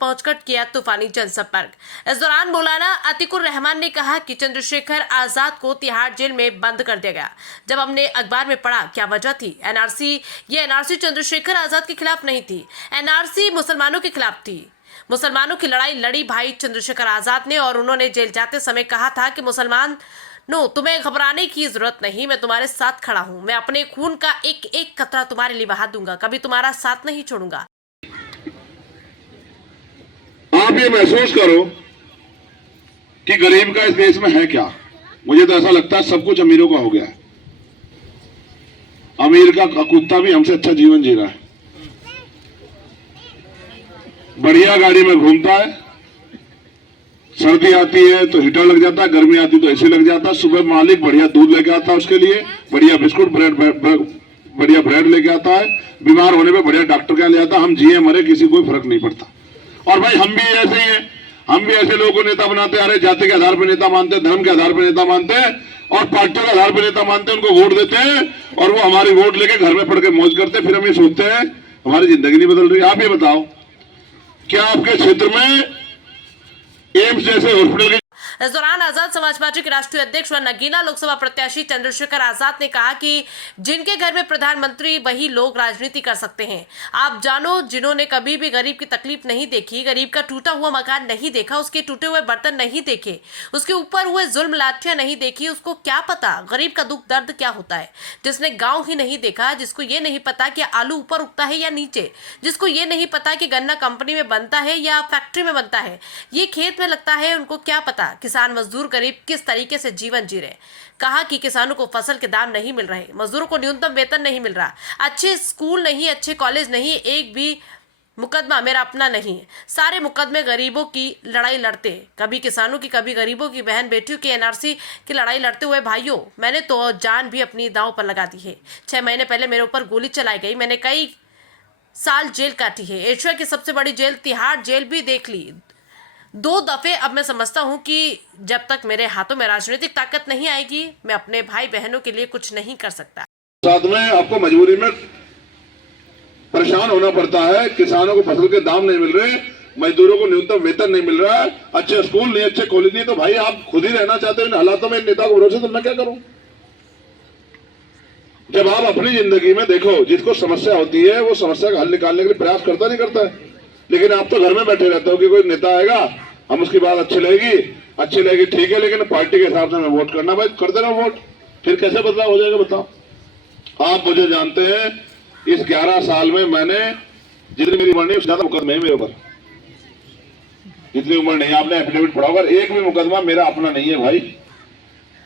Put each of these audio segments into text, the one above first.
पहुंचकर किया तूफानी जनसंपर्क। इस दौरान मौलाना अतीकुर रहमान ने कहा कि चंद्रशेखर आजाद को तिहाड़ जेल में बंद कर दिया गया। जब हमने अखबार में पढ़ा क्या वजह थी, ये एनआरसी चंद्रशेखर आजाद के खिलाफ नहीं थी, एनआरसी मुसलमानों के खिलाफ थी। मुसलमानों की लड़ाई लड़ी भाई चंद्रशेखर आजाद ने, और उन्होंने जेल जाते समय कहा था कि तुम्हें घबराने की जरूरत नहीं, मैं तुम्हारे साथ खड़ा हूं, मैं अपने खून का एक एक कतरा तुम्हारे लिए बहा दूंगा, कभी तुम्हारा साथ नहीं छोड़ूंगा। आप ये महसूस करो कि गरीब का इस देश में है क्या। मुझे तो ऐसा लगता है सब कुछ अमीरों का हो गया है। अमीर का कुत्ता भी हमसे अच्छा जीवन जी रहा है, बढ़िया गाड़ी में घूमता है, सर्दी आती है तो हीटर लग जाता है, गर्मी आती तो एसी लग जाता है, सुबह मालिक बढ़िया दूध लेके आता है उसके लिए, बढ़िया बिस्कुट बढ़िया ब्रेड लेके आता है, बीमार होने पे बढ़िया डॉक्टर के यहाँ ले आता है। हम जिए मरे किसी कोई फर्क नहीं पड़ता। और भाई हम भी ऐसे ही हैं, हम भी ऐसे लोगों को नेता बनाते आ रहे, जाति के आधार पर नेता मानते हैं, धर्म के आधार पर नेता मानते हैं और पार्टियों के आधार पर नेता मानते हैं, उनको वोट देते हैं और वो हमारी वोट लेके घर में पढ़ के मौज करते हैं। फिर हम ये सोचते हैं हमारी जिंदगी नहीं बदल रही। आप ये बताओ, क्या आपके क्षेत्र में एम्स जैसे हॉस्पिटल के। इस दौरान आजाद समाज पार्टी के राष्ट्रीय अध्यक्ष व नगीना लोकसभा प्रत्याशी चंद्रशेखर आजाद ने कहा कि जिनके घर में प्रधानमंत्री वही लोग राजनीति कर सकते हैं। आप जानो, जिन्होंने कभी भी गरीब की तकलीफ नहीं देखी, गरीब का टूटा हुआ मकान नहीं देखा, उसके टूटे हुए बर्तन नहीं देखे, उसके ऊपर हुए जुल्म लाठियां नहीं देखी, उसको क्या पता गरीब का दुख दर्द क्या होता है। जिसने गाँव ही नहीं देखा, जिसको ये नहीं पता कि आलू ऊपर उगता है या नीचे, जिसको ये नहीं पता कि गन्ना कंपनी में बनता है या फैक्ट्री में बनता है, ये खेत में लगता है, उनको क्या पता किसान मजदूर गरीब किस तरीके से जीवन जी रहे। कहा कि किसानों को फसल के दाम नहीं मिल रहे, मजदूरों को न्यूनतम वेतन नहीं मिल रहा, अच्छे स्कूल नहीं, अच्छे कॉलेज नहीं, एक भी मुकदमा मेरा अपना नहीं, सारे मुकदमे गरीबों की लड़ाई लड़ते, कभी किसानों की कभी गरीबों की, बहन बेटियों की एनआरसी की लड़ाई लड़ते हुए भाइयों, मैंने तो जान भी अपनी दांव पर लगा दी है। 6 महीने पहले मेरे ऊपर गोली चलाई गई, मैंने कई साल जेल काटी है, एशिया की सबसे बड़ी जेल तिहाड़ जेल भी देख ली 2 दफे। अब मैं समझता हूं कि जब तक मेरे हाथों में राजनीतिक ताकत नहीं आएगी, मैं अपने भाई बहनों के लिए कुछ नहीं कर सकता। साथ में आपको मजबूरी में परेशान होना पड़ता है, किसानों को फसल के दाम नहीं मिल रहे, मजदूरों को न्यूनतम वेतन नहीं मिल रहा, अच्छे स्कूल नहीं, अच्छे कॉलेज नहीं, तो भाई आप खुद ही रहना चाहते हो इन हालातों में, नेता को भरोसे, तो मैं क्या करूं। जब आप अपनी जिंदगी में देखो, जिसको समस्या होती है वो समस्या का हल निकालने के लिए प्रयास करता नहीं करता है, लेकिन आप तो घर में बैठे रहते हो कि कोई नेता आएगा, हम उसकी बात अच्छी लगेगी ठीक है, लेकिन पार्टी के हिसाब से हमें वोट करना, भाई कर देना वोट, फिर कैसे बदलाव हो जाएगा बताओ। आप मुझे जानते हैं, इस 11 साल में मैंने जितनी मेरी उम्र नहीं उससे ज्यादा मुकदमे है मेरे ऊपर, जितनी उम्र नहीं, आपने एफिडेविट पढ़ा होगा, एक भी मुकदमा मेरा अपना नहीं है भाई,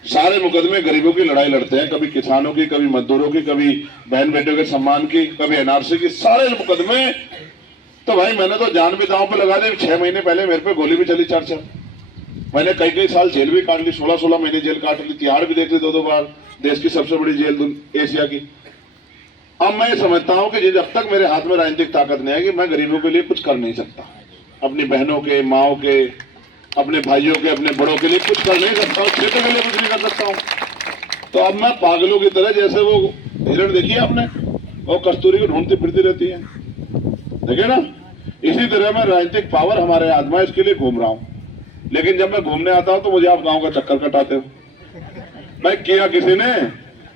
सारे मुकदमे गरीबों की लड़ाई लड़ते हैं, कभी किसानों की, कभी मजदूरों की, कभी बहन बेटियों के सम्मान की, कभी एनआरसी की, सारे मुकदमे। तो भाई मैंने तो जान भी दांव पे लगा दी। 6 महीने पहले मेरे पे गोली भी चली 4 मैंने कई साल जेल भी काट ली, 16 महीने जेल काट ली, तिहाड़ भी देख ली 2 बार, देश की सबसे बड़ी जेल एशिया की। अब मैं समझता हूं कि जब तक मेरे हाथ में राजनीतिक ताकत नहीं आएगी, मैं गरीबों के लिए कुछ कर नहीं सकता, अपनी बहनों के, माओ के, अपने भाइयों के, अपने बड़ों के लिए कुछ कर नहीं सकता हूँ, क्षेत्र के लिए कुछ नहीं कर सकता हूँ। तो अब मैं पागलों की तरह, जैसे वो हिरण देखी आपने, वो कस्तूरी को ढूंढती फिरती रहती है, देखे ना, इसी तरह मैं राजनीतिक पावर हमारे हाथ में, इसके लिए घूम रहा हूं। लेकिन जब मैं घूमने आता हूं तो मुझे आप गांव का चक्कर कटाते हो, मैं किया किसी ने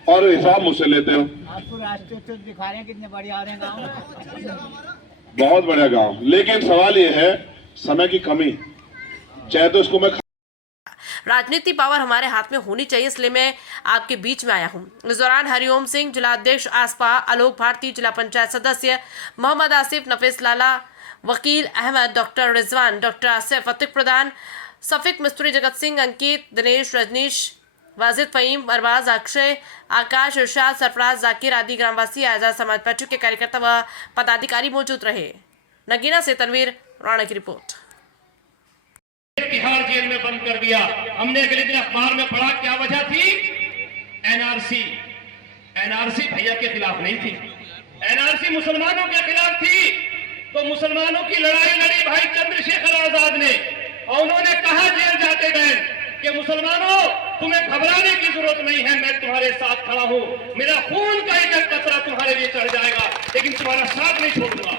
और हिसाब मुझसे लेते हो। आपको राष्ट्रीय दिखा रहे हैं कितने बढ़िया आ रहे हैं गाँव, बहुत बढ़िया गांव, लेकिन सवाल ये है समय की कमी, चाहे तो इसको मैं। राजनीति पावर हमारे हाथ में होनी चाहिए, इसलिए मैं आपके बीच में आया हूं। इस दौरान हरिओम सिंह जिला अध्यक्ष आसपा, आलोक भारती जिला पंचायत सदस्य, मोहम्मद आसिफ, नफीस लाला, वकील अहमद, डॉक्टर रिजवान, डॉक्टर आसिफ, अतिक प्रधान, सफिक मिस्त्री, जगत सिंह, अंकित, दिनेश, रजनीश, वाजिद, फहीम, अरबाज, अक्षय, आकाश, इरशाद, सरफराज, जाकिर आदि ग्रामवासी, आजाद समाज पार्टी के कार्यकर्ता व पदाधिकारी मौजूद रहे। नगीना से तनवीर राणा की रिपोर्ट। तिहाड़ जेल में बंद कर दिया। हमने अगले दिन अखबार में पढ़ा, क्या वजह थी? एनआरसी भैया के खिलाफ नहीं थी, एनआरसी मुसलमानों के खिलाफ थी। तो मुसलमानों की लड़ाई लड़ी भाई चंद्रशेखर आजाद ने, और उन्होंने कहा जेल जाते गए कि मुसलमानों, तुम्हें घबराने की जरूरत नहीं है, मैं तुम्हारे साथ खड़ा हूं, मेरा खून का एक कतरा तुम्हारे लिए चढ़ जाएगा, लेकिन तुम्हारा साथ नहीं छोड़ूंगा।